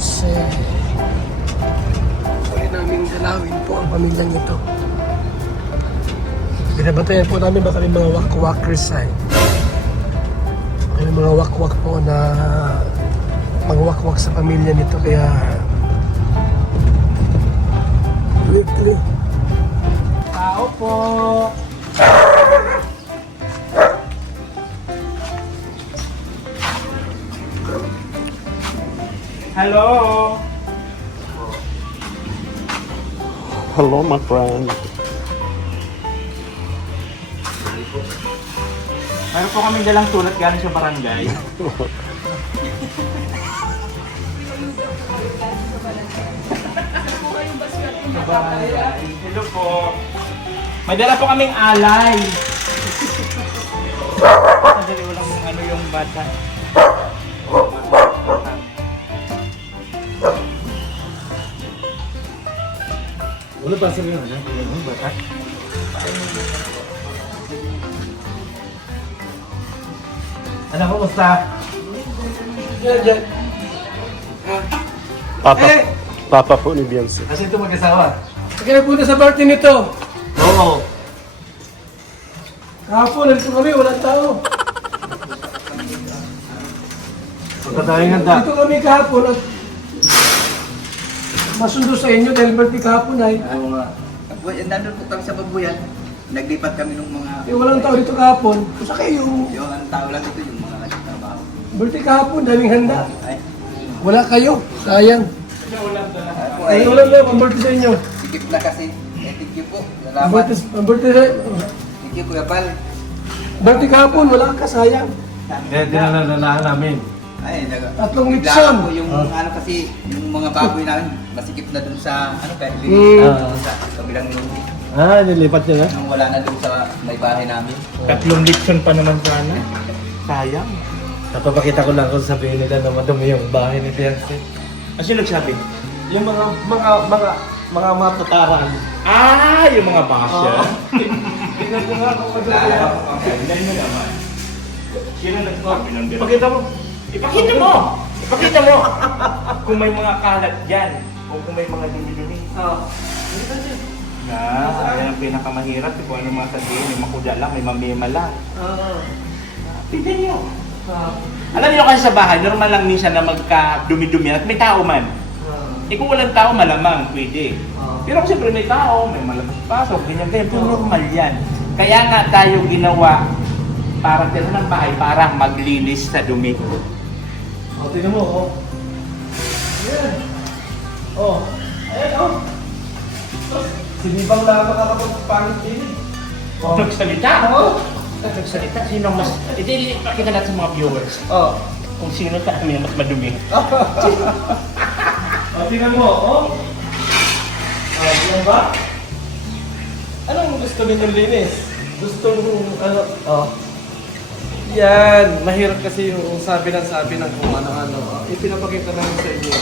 Jose. Pwede namin dalawin po ang pamilyang ito. Binabantayan po namin baka may mga wak-wakers ay. May mga wak-wak po na mga wak-wak sa pamilya nito kaya tuloy. Tao po. Hello. Hello, my friend. Mayroon po kami dalang sulat galing sa barangay. Sa barangay. Hello po. May dala po kaming alay. Sandali, walang ano yung bata. Wala pa sa mga yung bata. Ano ko, basta? Yan. Papa, Papa po ni Beyonce. Kasi ito mag-asawa. Sige na punta sa party nito. Oo. Kahapon, nandito kami, walang tao. Pagkatayang handa. Dito kami kahapon at masundo sa inyo dahil birthday kahapon ay. Oo nga. Nandun po kami sa babuyan. Naglipat kami ng mga... Walang tao dito kahapon. Kasi kayo, Yung ang tao lang ito, yung mga nagtatrabaho. birthday kahapon, daming handa. Ay, Wala kayo, sayang. ako Ay, ay wala na, ang birthday sa inyo. sikip na kasi. Thank you po. Ang Salamat. birthday sa Thank you, Kuya Pal. birthday kahapon, wala ka, sayang. Kaya dinananahan namin. Ay, Tatlong biglaan litson. po yung ano kasi, yung mga baboy namin, masikip na dun sa, ano kaya, sa kabilang lugi. Nilipat niya na? Nang wala na dun sa may bahay namin. 3 litson pa naman sana. Sayang. Napapakita ko lang kung sabihin nila na madumi yung bahay ni Beyonce. Ano sino nagsabi? Yung mga matataran. Yung mga basya. Tingnan ko nga kung madumi Lala yan. po kami. Tingnan mo naman. Sino nagsabi ng ganun? Ipakita mo. Ipakita mo! Ipakita mo! Kung may mga kalat dyan. O kung may mga dumi-dumi. Yan ang pinakamahirap. Kung ano mga sabihin, may makuda lang, may mamema lang. Tignan nyo. Alam niyo kasi sa bahay, normal lang minsan na magka-dumi-dumi at may tao man. Kung walang tao, malamang pwede. Pero kung siyempre may tao, may malabas-pasok, ganyan-ganyan. Pero normal yan. Kaya nga tayo ginawa para tira ng bahay para maglinis sa dumi. Tingnan mo, oh. Ayan. Oh. Ayan, oh. Sinibang lang makakapagpangit din. Oh. Nagsalita, oh. Nagsalita, sino ang mas... Ito, ipakita natin sa mga viewers. Oh. Kung sino sa amin ang mas madumi. Tingnan mo, oh. Yan ba? Anong gusto ninyong linis? Gusto ano, oh. Yan, mahirap kasi yung sabi ng kung ano-ano. Ipinapakita namin sa inyo.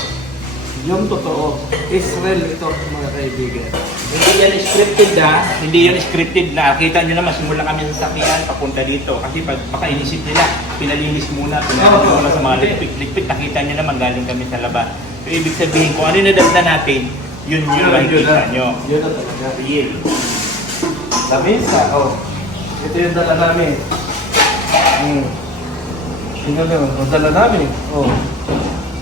Yung totoo. Israel ito, mga kaibigan. Hindi yan scripted Hindi yan scripted na. Kita nyo naman, simula kami sa sakyan papunta dito. Kasi pag baka inisip nila, pinalinis muna sa mga likpik-likpik. Nakita nyo naman, galing kami sa labas. So, ibig sabihin, kung ano yung nadagda natin, yun makikita nyo. Yun na talaga. Real. Lamesa, oh. Ito yung dala namin. Tingnan nyo, ang dala namin. Oh.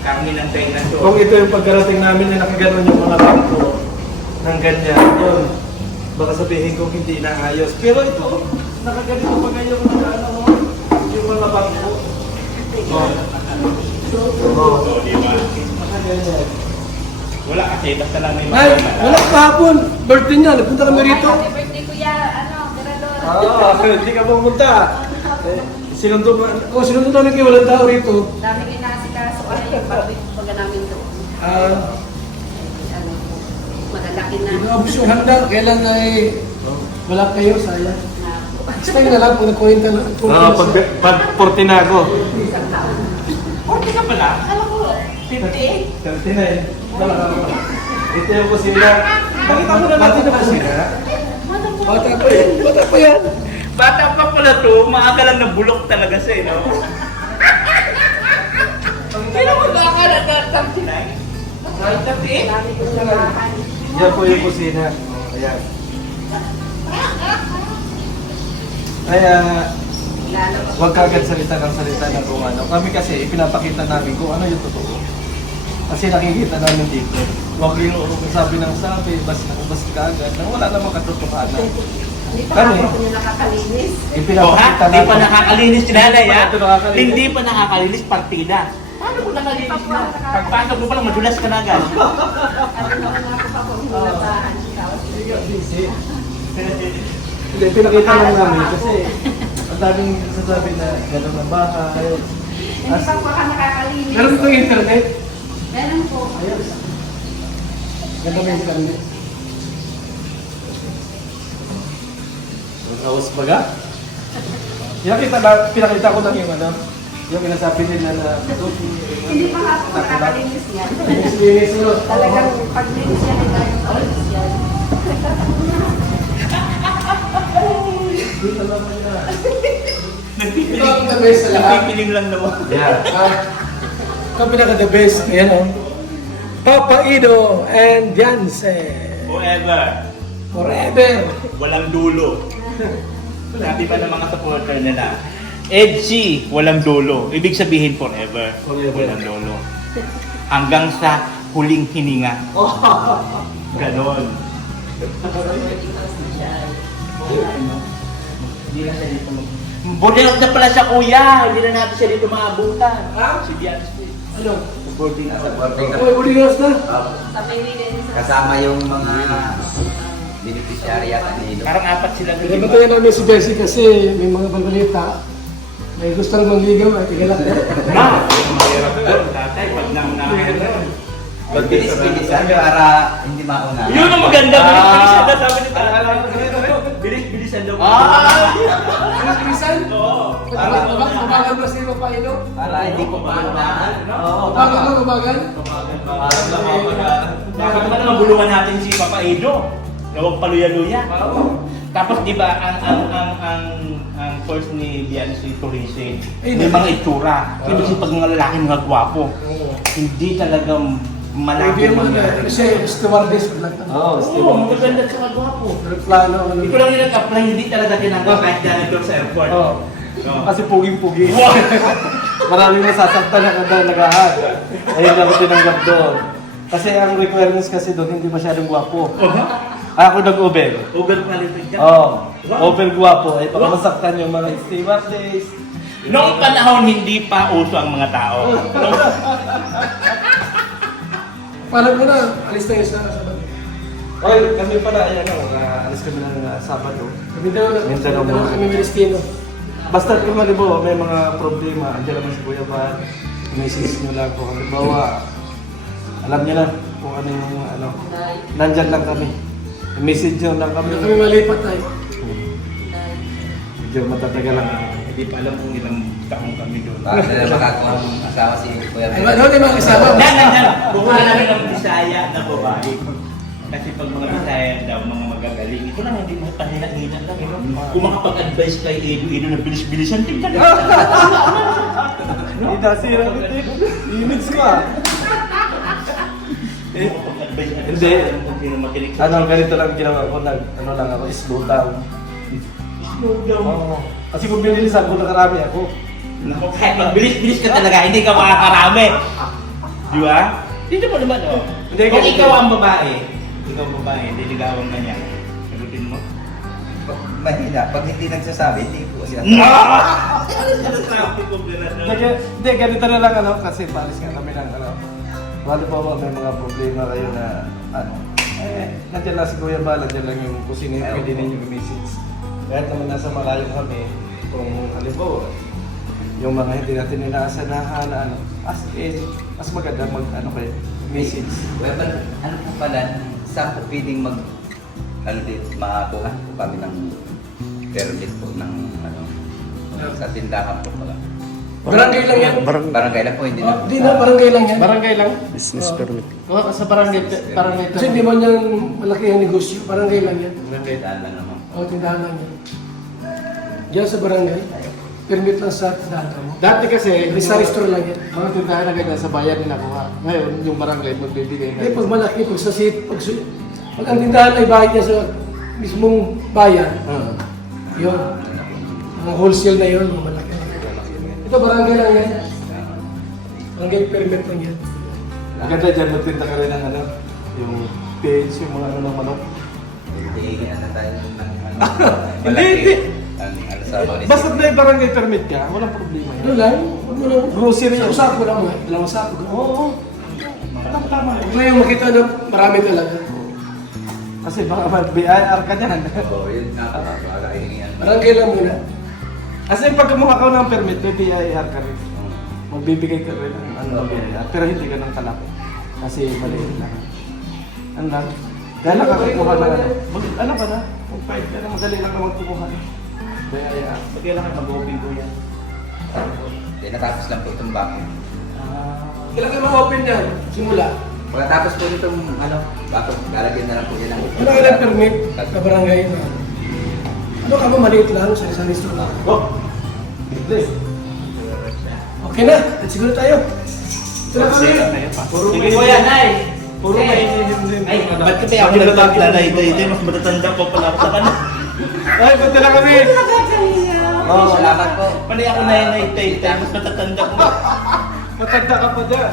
Kami ng dinosaur. Kung ito yung pagkarating namin na nakaganon yung mga bangko ng ganyan, yun. Baka sabihin ko hindi naayos. Pero ito, nakaganito pa ngayon yung mga bangko. Oh. Oh. Diba? Nakaganyan. Wala kasi, basta lang may Ay, wala kahapon, birthday niya, nagpunta kami rito. Happy birthday kuya, Tirador. Hindi ka pumunta. Sinundo Sinundo namin kayo, walang tao rito. Daming inaasikaso ay pag namin doon. Ano, malalaki na. Inaabos yung handa, kailan ay wala kayo, sayang. na Next time na lang, kung nagkwenta na. Pag 40 na ako. isang taon. Korte ka pala? Alam ko, 58. 39. Ito yung kusina. Nakita mo na natin yung kusina. Bata pa yan, bata pa yan. Bata pa pala to, maaga lang na bulok talaga siya, no? Sino mo ba ka na 39? Marami kong labahan. Yan po yung kusina. Ayan. Kaya, Lalabas. huwag kagad salita ng salita na kung ano. Kami kasi, ipinapakita namin kung ano yung totoo. Kasi nakikita namin dito. Huwag yung sabi ng sabi, bas kagad, na wala namang katotohanan. Hindi pa Kami. ako yung nakakalinis. Oh, ha? Ipinapakita Hindi pa namin. nakakalinis si nanay, ha? Ito nakakalinis. Hindi pa nakakalinis, partida. Paano kung nakalinis na? Pagpasok mo pa lang, madulas ka na agad. Ano naman ako pa kung labahan. Busy. Hindi, pinakita lang namin kasi ang daming sasabi na gano'n ang bahay. Hindi pa po ako nakakalinis. Meron itong internet. Meron po. Ayos. Ganda may internet. Awas baga? Pinakita ko lang yung ano, yung pinasabi nila na Hindi pa nga po nakakalinis yan. Linis mo. Talagang paglinis yan ay talagang paglinis yan. Ito ang the best sa lahat. Nagpipiling lang naman. Yeah. Ito ang pinaka the best. Ayan o. Papa Ido and Beyonce. Forever. Forever. Walang dulo. Sabi pa ng mga supporter nila, Edgy, walang dulo. Ibig sabihin forever. Forever. Walang dulo. Hanggang sa huling hininga. Ganon. Boarding house na pala siya, kuya. Hindi na natin siya dito maabutan. Si Beyonce. Ano? Boarding house. Working Ay, uligas na. Sa Maynila. Kasama yung mga beneficiary at nilo. Parang apat sila doon. Nagpatayan namin si Bessie kasi may mga balbalita. May gusto rin mangligaw at igalak na. Mahirap doon, tatay. Pag naman. Bilis-bilisan para hindi mauna. Yun ang maganda. Bilis-bilisan daw, sabi ni tatay. Bilis-bilisan daw. Bilisan? Oo. Mabagal ba si Papa Ido? Para hindi ko maunahan. Mabagal ba? Mabagal? Bakit naman mabulungan natin si Papa Edo? Na huwag paluya-luya. Tapos di ba ang first ni Beyonce Torres, may mga itsura. Ibig sabihin pag mga lalaki mga gwapo, hindi talagang malaki Maybe mo na. mangyari. Kasi stewardess pa lang. Oo, Oo, magaganda at saka gwapo. Aeroplano. ano. Ito lang yung nag-apply, hindi talaga tinanggap kahit janitor sa airport. Oo. Oo. Kasi puging-pugi. Maraming nasasaktan na kada nagahan. Ayun ako tinanggap doon. Kasi ang requirements kasi doon, hindi masyadong gwapo. Ako nag-over. Overqualified ka. Oo. Over gwapo. Ay baka masaktan yung mga stewardess. Noong panahon, hindi pa uso ang mga tao. Parang mo na, alis tayo sa Sabado. Oy, kami pala, ayan o, alis kami ng Sabado. Mindanao na. Mindanao Mindanao muna. kami Milestino. Basta kung halimbawa may mga problema, andyan naman si Kuya Van, message nyo lang kung halimbawa, alam nyo na kung ano yung ano, nandyan lang kami. Message nyo lang kami. Hindi kami malipat tayo. Medyo matatagal lang. Hindi pa alam kung ilang taong kami doon. Para nila makakuha ng asawa si Kuya Ay, ano yung mga kasama? Yan. Kukuha namin ng Bisaya na babae. Kasi pag mga Bisaya daw, mga magagaling, ito lang, hindi mo panila-hina lang. Kung makapag-advise kay Edo na bilis-bilisan, tingnan nyo. Hindi nasira dito. Image ko ah. Makapag-advise na Hindi. kung sino makinig. Ano, ganito lang ginawa ko, ano lang ako, slow down. Slow down. Oo. Kasi kung binilisan ko, nakarami ako. Naku, kahit magbilis-bilis ka talaga, hindi ka makakarami. Di ba? Dito mo naman, oh. Hindi, Kung ganito. ikaw ang babae, nililigawan ka niya, sagutin mo. Mahina. Pag hindi nagsasabi, hindi po siya. Hindi, ganito na lang ano, kasi palis nga kami ng ano. Bali pa ba may mga problema kayo na ano, nandiyan lang si Kuya Bal, nandiyan lang yung kusina, pwede ninyo i-message. Kahit naman nasa malayo kami, kung halimbawa, yung mga hindi natin inaasanahan na ano, as in, mas maganda mag ano kayo, message. Well, ano po pala, saan po pwedeng makakuha po kami ng permit po ng ano, sa tindahan po pala. Barangay lang yan. Barangay lang po, hindi na. Hindi na, barangay lang yan. Barangay lang? Business permit. Oo, sa barangay Kasi hindi man yan malaki ang negosyo. Barangay lang yan. Barangay daan lang naman. O, tindahan lang yan. Diyan sa barangay. permit lang sa data mo. Dati kasi, Sa store lang yan. mga tindahan na ganyan sa bayan nila kuha. Ngayon, yung barangay magbibigay Hindi, na. pag malaki, pag ang tindahan ay bahay niya sa mismong bayan, Oo. yun. Mga wholesale na yun, mga malaki. Ito, barangay lang yan. Barangay permit lang yan. Maganda dyan, magtinda ka rin ng ano, yung page, yung mga ano ng manok. Hihingi na tayo ng ano. Hindi, hindi. Ang ano sa municipal. Basta may barangay permit ka, walang problema Ano yan. lang, huwag mo lang. Grocery Sa yan. usap mo lang mga, dalawang sako. Oo. Tama. Huwag na yung makita na marami talaga. Kasi baka mag-BIR ka dyan. Oo, yun nga pa. Baka hihingian. Barangay lang muna. Kasi pag kumuha ka ng permit, may BIR ka rin. Magbibigay ka rin ng ano ng BIR. Pero hindi ka ng kalaki. Kasi maliit lang. Ano lang? Kaya lang ka kukuha ng ano. Ano ka na? Mag-fight ka na, madali lang naman kumuha. BIR. Sige lang kayo, mag-open ko yan. Hindi, natapos lang po itong bako. Kailan ka ma-open yan? Simula. Pagkatapos po nitong ano, bako, lalagyan na lang po yan ang Wala ka lang permit sa barangay na. Ano ka mo, maliit lang, sa store lang. Oh! Please. Okay na, let's go na tayo. Ito na kami. Sige ko yan, Nay. Puro may hindi. Ay, ba't kasi ako nagpapila na ito? Ito, mas matatanda pa pala ako sa kanila. Ay, punta na kami! Oo, salamat po. Pali ako na yun, Tay, mas matatanda ko. Matanda ka pa dyan.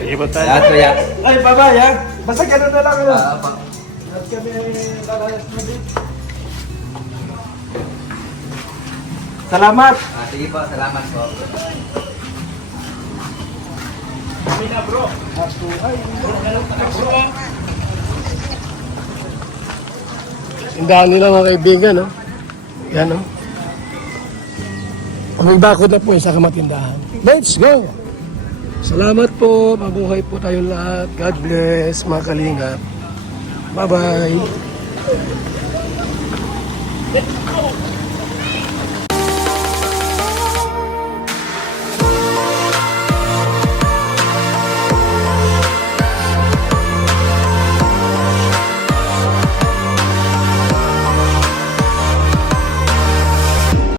Sige po tayo. Lahat po yan. Ay, bye-bye ha. Basta ganun na lang. Ano? Pa. At kami lalayas na din. Salamat! Sige po, salamat po. Kami na, bro. Tindahan nila mga kaibigan, no? Yan, no? May bakod na po yung sa kamatindahan. Let's go! Salamat po. Mabuhay po tayong lahat. God bless, mga kalingap. Bye-bye!